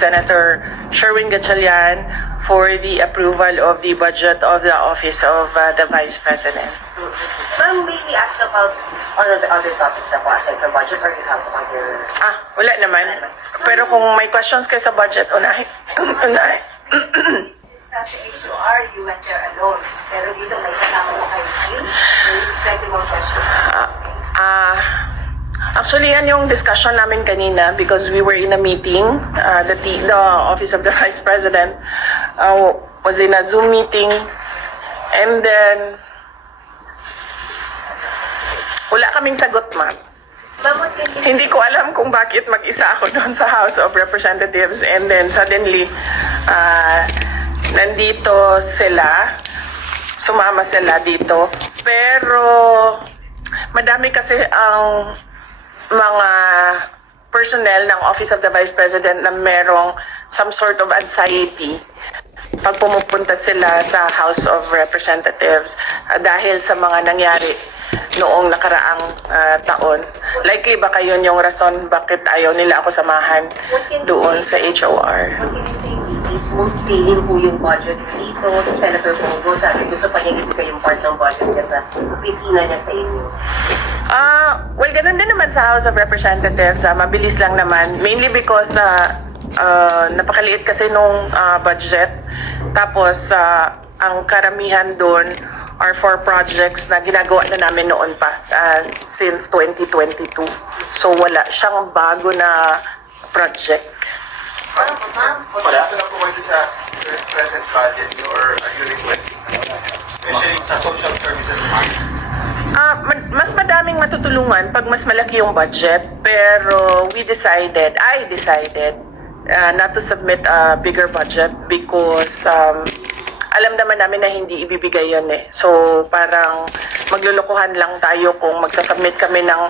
Senator Sherwin Gatchalian for the approval of the budget of the Office of the Vice President. Ma'am, may we ask about other topics na po aside from budget or you have other... Wala naman. Pero kung may questions kayo sa budget, unahin. Sa HOR, you went there alone. Pero dito may kasama mo kayo team. May slightly more questions. Actually, yan yung discussion namin kanina because we were in a meeting. The Office of the Vice President was in a Zoom meeting. And then, wala kaming sagot, ma'am. Hindi ko alam kung bakit mag-isa ako doon sa House of Representatives. And then, suddenly, nandito sila. Sumama sila dito. Pero, madami kasi ang mga personnel ng Office of the Vice President na merong some sort of anxiety pag pumupunta sila sa House of Representatives dahil sa mga nangyari noong nakaraang taon. Likely baka yun yung rason bakit ayaw nila ako samahan doon sa HOR. What can you say, smooth sailing po yung budget dito sa Senator Bongo? Sabi gusto pa niya ibigay yung part ng budget niya sa opisina niya sa inyo. Well, ganun din naman sa House of Representatives. Mabilis lang naman. Mainly because napakaliit kasi nung budget. Tapos, ang karamihan doon are for projects na ginagawa na namin noon pa since 2022. So, wala siyang bago na project. Wala na po kayo sa present budget or are you requesting? Especially sa social services fund. Mas madaming matutulungan pag mas malaki yung budget, pero I decided not to submit a bigger budget because alam naman namin na hindi ibibigay yun eh. So parang maglulukuhan lang tayo kung magsasubmit kami ng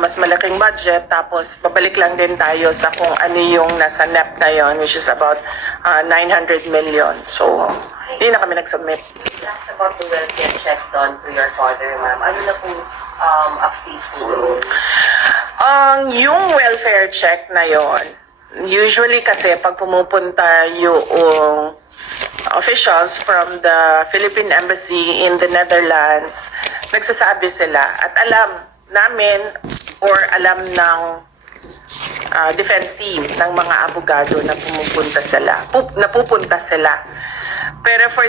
mas malaking budget, tapos babalik lang din tayo sa kung ano yung nasa NEP na yun, which is about 900 million. So hindi na kami nag-submit. Last about the welfare check done to your father, ma'am. Ano na po update po? Yung welfare check na yon, usually kasi pag pumupunta yung officials from the Philippine Embassy in the Netherlands, nagsasabi sila at alam namin or alam ng defense team ng mga abogado na pupunta sila. Pero for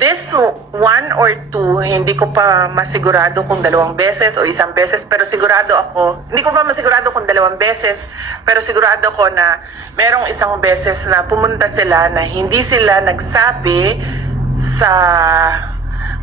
this one or two, hindi ko pa masigurado kung 2 beses o 1 beses, pero sigurado ako, hindi ko pa masigurado kung 2 beses, pero sigurado ko na merong 1 beses na pumunta sila na hindi sila nagsabi sa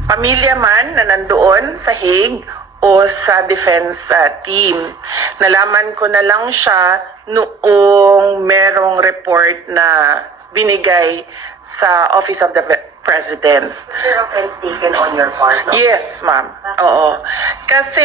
pamilya man na nandoon sa Hague o sa defense team. Nalaman ko na lang siya noong merong report na binigay sa Office of the President. Was there offense taken on your part? No? Yes, ma'am. Oo. Kasi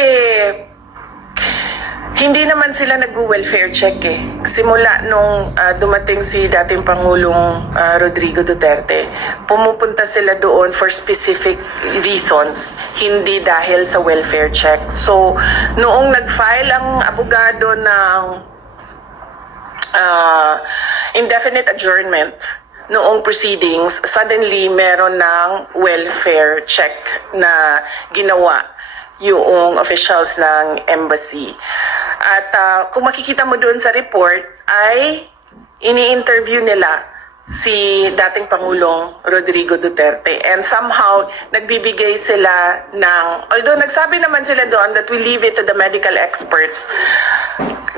hindi naman sila nag-welfare check eh. Simula nung dumating si dating Pangulong Rodrigo Duterte, pumupunta sila doon for specific reasons, hindi dahil sa welfare check. So, noong nag-file ang abogado ng indefinite adjournment, noong proceedings, suddenly meron ng welfare check na ginawa yung officials ng embassy. At kung makikita mo doon sa report, ay ini-interview nila si dating Pangulong Rodrigo Duterte. And somehow, nagbibigay sila ng, although nagsabi naman sila doon that we leave it to the medical experts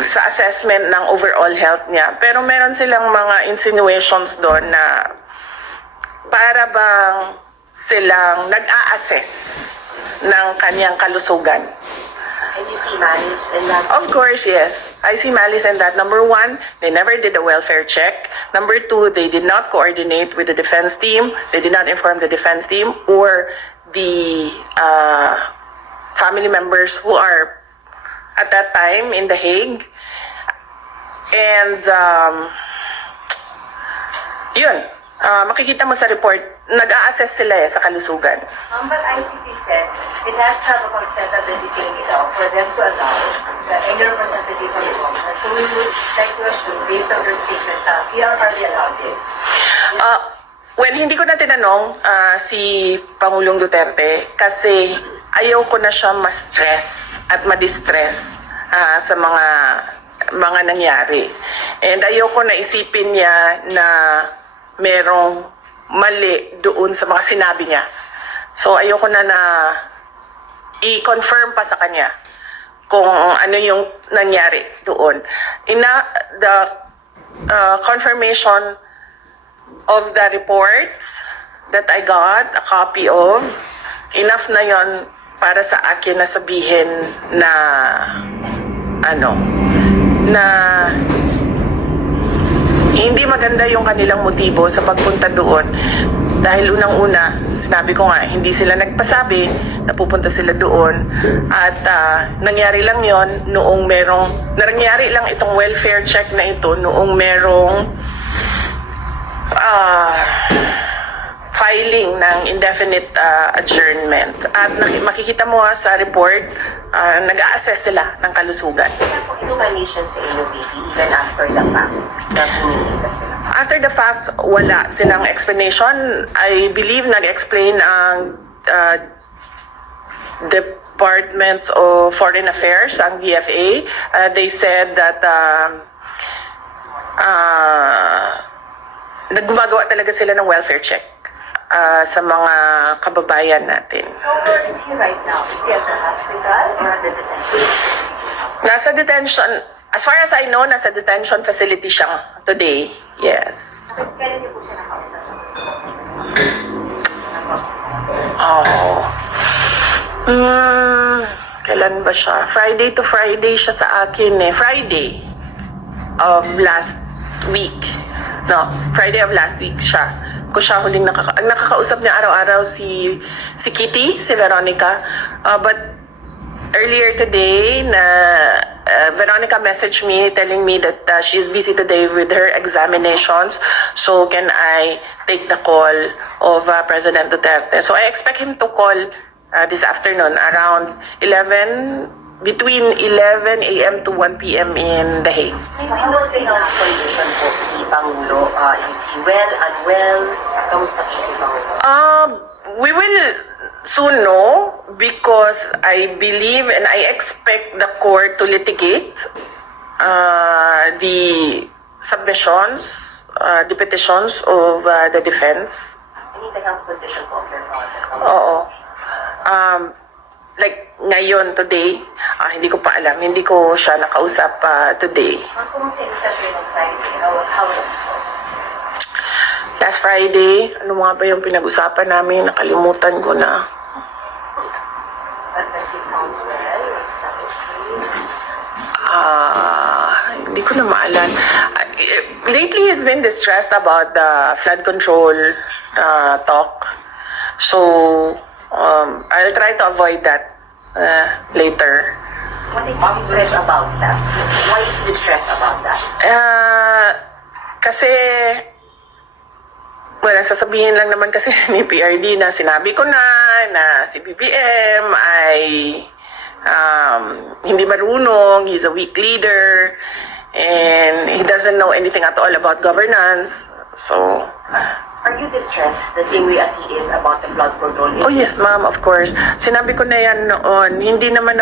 sa assessment ng overall health niya. Pero meron silang mga insinuations doon na para bang silang nag-a-assess ng kanyang kalusugan. And you see malice in that? Of course, yes. I see malice in that. Number 1, they never did a welfare check. Number 2, they did not coordinate with the defense team. They did not inform the defense team or the family members who are at that time in The Hague. And yun, Makikita mo sa report, nag-a-assess sila sa kalusugan. But ICC said it has to have a consent of the detainee daw for them to allow any representative from the government. So we would like to assume, based on their statement, here are they allowed it? Well, hindi ko na tinanong si Pangulong Duterte kasi ayaw ko na siya ma-stress at ma-distress sa mga nangyari. And ayaw ko na isipin niya na merong mali doon sa mga sinabi niya. So ayoko na i-confirm pa sa kanya kung ano yung nangyari doon. The confirmation of the reports that I got a copy of, enough na yon para sa akin na sabihin na hindi maganda yung kanilang motibo sa pagpunta doon. Dahil unang-una, sinabi ko nga, hindi sila nagpasabi na pupunta sila doon. At nangyari lang yon noong nangyari lang itong welfare check na ito noong merong filing ng indefinite adjournment. At makikita mo sa report, nag-a-assess sila ng kalusugan. Kaya po explanation sa inyo, baby, even after the fact na bumisita sila. After the fact, wala silang explanation. I believe nag-explain ang Department of Foreign Affairs, ang DFA. They said that naggumagawa talaga sila ng welfare check sa mga kababayan natin. So where is he right now? Is he at the hospital or at the detention? Nasa detention, as far as I know, nasa detention facility siya today. Yes. Kailan niyo po siya nakausap? Kailan ba siya? Friday to Friday siya sa akin eh. Friday of last week. No, Friday of last week siya. Ko siya huling nakakausap niya araw-araw si Kitty, si Veronica. But earlier today, Veronica messaged me telling me that she's busy today with her examinations. So can I take the call of President Duterte? So I expect him to call this afternoon around between 11 a.m. to 1 p.m. in The Hague. How was the health condition po ni Pangulo? Is he well, unwell? Kamusta po si Pangulo? We will soon know because I believe and I expect the court to litigate the submissions, the petitions of the defense. I need the health condition po of your father. Oo. Like ngayon, today, hindi ko pa alam. Hindi ko siya nakausap today. Kumusta yung session on Friday? How was it? Last Friday, ano nga ba yung pinag-usapan namin? Nakalimutan ko na. But does he sound well? Was he sound okay? Hindi ko na maalala. Lately, he's been distressed about the flood control talk. So, I'll try to avoid that later. What is he distressed about that? Why is he distressed about that? Kasi, well, sasabihin lang naman kasi ni PRD na sinabi ko na si BBM ay hindi marunong, he's a weak leader, and he doesn't know anything at all about governance. So, are you distressed the same way as he is about the flood control? oh yes, ma'am, of course. Sinabi ko na yan noon, hindi naman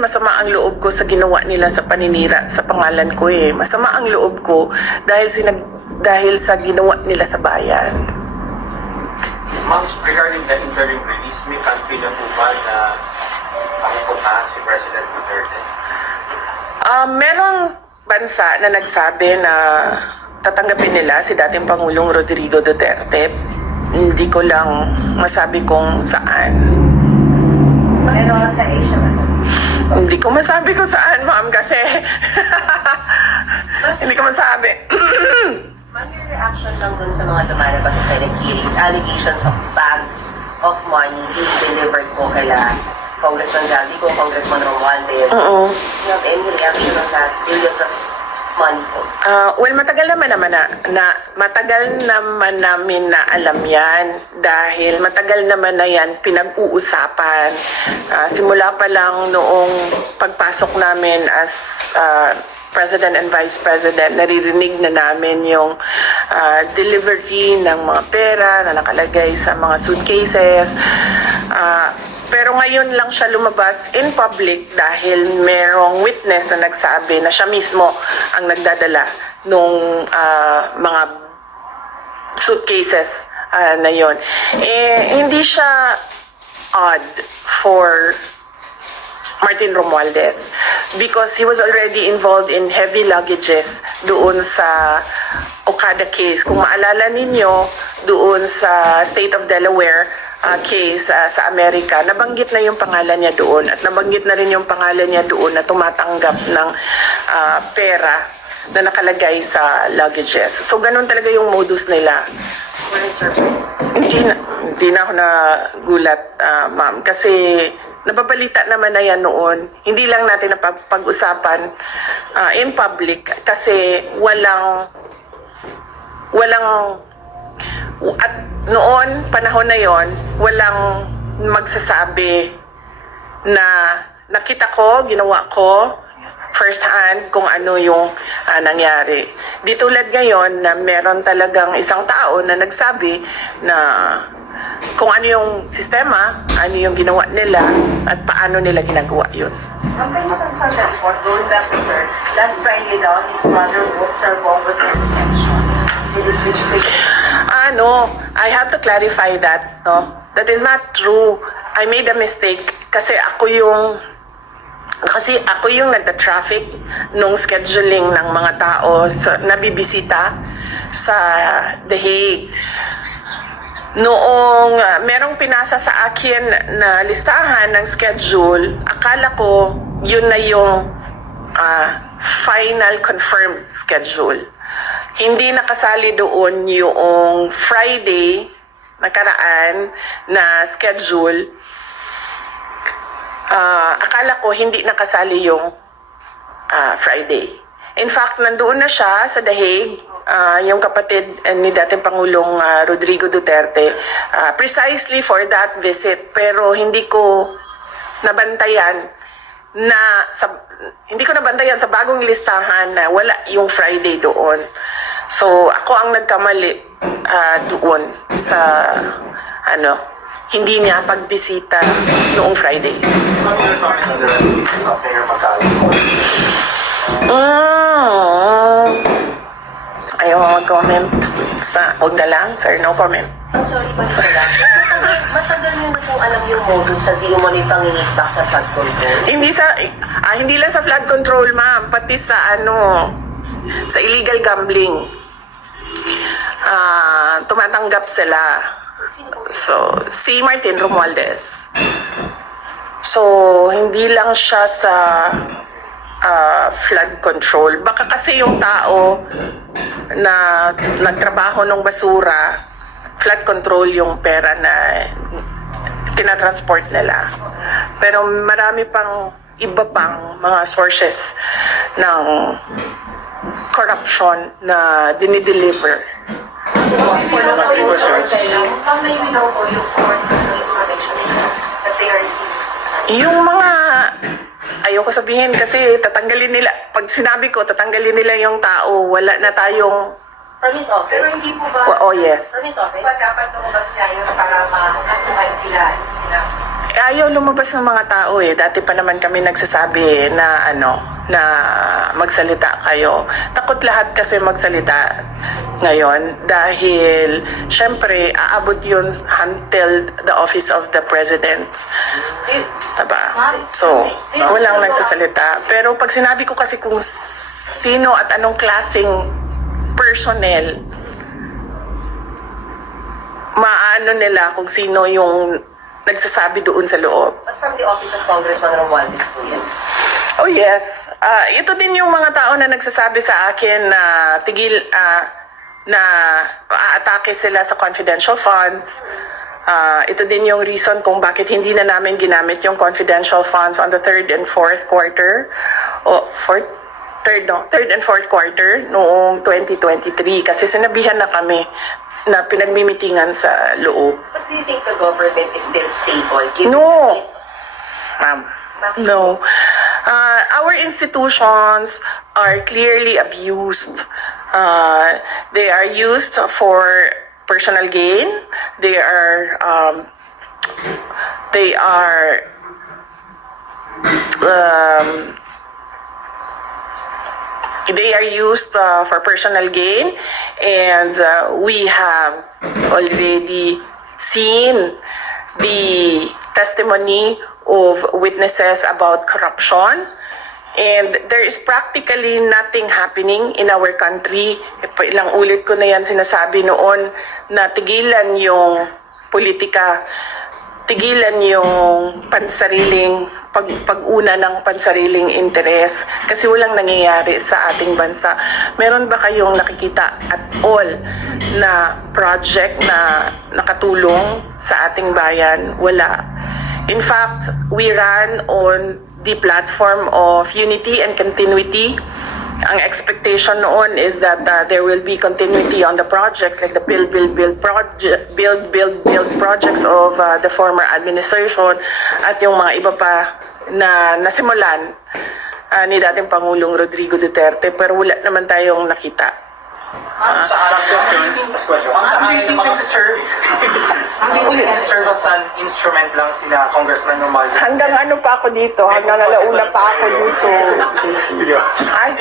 masama ang loob ko sa ginawa nila sa paninira sa pangalan ko eh. Masama ang loob ko dahil sa ginawa nila sa bayan. Ma'am, regarding the interim release, may country na po ba na papupuntahan si President Duterte? Merong bansa na nagsabi na tatanggapin nila si dating Pangulong Rodrigo Duterte. Hindi ko lang masabi kung saan. Pero sa Asia naman. Hindi ko masabi kung saan, ma'am, kasi hindi ko masabi. Ma'am, your reaction lang dun sa mga lumalabas sa Senate hearings, allegations of bags of money being delivered po kaila Congressman Galdi, Congressman Romualdez. You have any reaction on that? Billions of money po? Well, matagal naman namin na alam yan dahil matagal naman na yan pinag-uusapan. Simula pa lang noong pagpasok namin as President and Vice President, naririnig na namin yung delivery ng mga pera na nakalagay sa mga suitcases. Pero ngayon lang siya lumabas in public dahil merong witness na nagsabi na siya mismo ang nagdadala nung mga suitcases na yon. Hindi siya odd for Martin Romualdez because he was already involved in heavy luggages doon sa Okada case. Kung maalala ninyo, doon sa State of Delaware case sa Amerika, nabanggit na yung pangalan niya doon at nabanggit na rin yung pangalan niya doon na tumatanggap ng pera na nakalagay sa luggages. So, ganun talaga yung modus nila. Hindi na ako nagulat, ma'am. Kasi nababalita naman na yan noon. Hindi lang natin napag-usapan in public kasi at noon, panahon na yon, walang magsasabi na nakita ko, ginawa ko, first hand kung ano yung nangyari. Di tulad ngayon na meron talagang isang tao na nagsabi na kung ano yung sistema, ano yung ginawa nila, at paano nila ginagawa yun. Can you confirm that report? Going back to sir, last Friday daw, his brother, Sir Bong, was in detention. Did it reach the... No, I have to clarify that, no? That is not true. I made a mistake kasi ako yung nagta-traffic nung scheduling ng mga tao na bibisita sa The Hague. Noong merong pinasa sa akin na listahan ng schedule, akala ko yun na yung final confirmed schedule. Hindi nakasali doon yung Friday nakaraan na schedule. Akala ko hindi nakasali yung Friday. In fact, nandoon na siya sa The Hague, yung kapatid ni dating Pangulong Rodrigo Duterte, precisely for that visit. Pero hindi ko nabantayan sa bagong listahan na wala yung Friday doon. So, ako ang nagkamali doon sa hindi niya pagbisita noong Friday. Ayaw mag-comment. Huwag na lang, sir. No comment. Oh, sorry, sir. Matagal niyo na kung alam yung modus sa di mo ni pangingitak sa flood control? Hindi lang sa flood control, ma'am. Pati sa sa illegal gambling. Tumatanggap sila. So, si Martin Romualdez. So, hindi lang siya sa flood control. Baka kasi yung tao na nagtrabaho ng basura, flood control yung pera na tinatransport nila. Pero marami pang iba pang mga sources ng corruption na dinideliver. How may we know po yung source of the information that they are receiving? Yung mga, ayoko sabihin kasi tatanggalin nila, pag sinabi ko tatanggalin nila yung tao, wala na tayong... From his office? Pero hindi po ba? Oh, yes. From his office? Ba dapat lumabas nga yun para makasuhan sila? Ayaw lumabas ng mga tao eh. Dati pa naman kami nagsasabi na na magsalita kayo. Takot lahat kasi magsalita ngayon dahil syempre aabot yun until the office of the president. Diba? So, walang nagsasalita. Pero pag sinabi ko kasi kung sino at anong klaseng personnel, maano nila kung sino yung nagsasabi doon sa loob. But from the office of Congressman Romualdez po yan? Oh yes. Ito din yung mga tao na nagsasabi sa akin na na aatake sila sa confidential funds. Ito din yung reason kung bakit hindi na namin ginamit yung confidential funds on the 3rd and 4th quarter. third and fourth quarter noong 2023 kasi sinabihan na kami na pinagmimitingan sa loob. But do you think the government is still stable? Given No. Ma'am, no. Our institutions are clearly abused. They are used for personal gain. They are used for personal gain, and we have already seen the testimony of witnesses about corruption, and there is practically nothing happening in our country. Ilang ulit ko na yan sinasabi noon na tigilan yung politika, tigilan yung pag-una ng pansariling interes kasi walang nangyayari sa ating bansa. Meron ba kayong nakikita at all na project na nakatulong sa ating bayan? Wala. In fact, we ran on the platform of unity and continuity. Ang expectation noon is that there will be continuity on the projects like the build projects of the former administration at yung mga iba pa na nasimulan ni dating Pangulong Rodrigo Duterte, pero wala naman tayong nakita. Ang dating nagsiserve as an instrument lang sila Congressman Romualdez. Hanggang ano pa ako dito, hanggang alauna pa ako dito. Ay,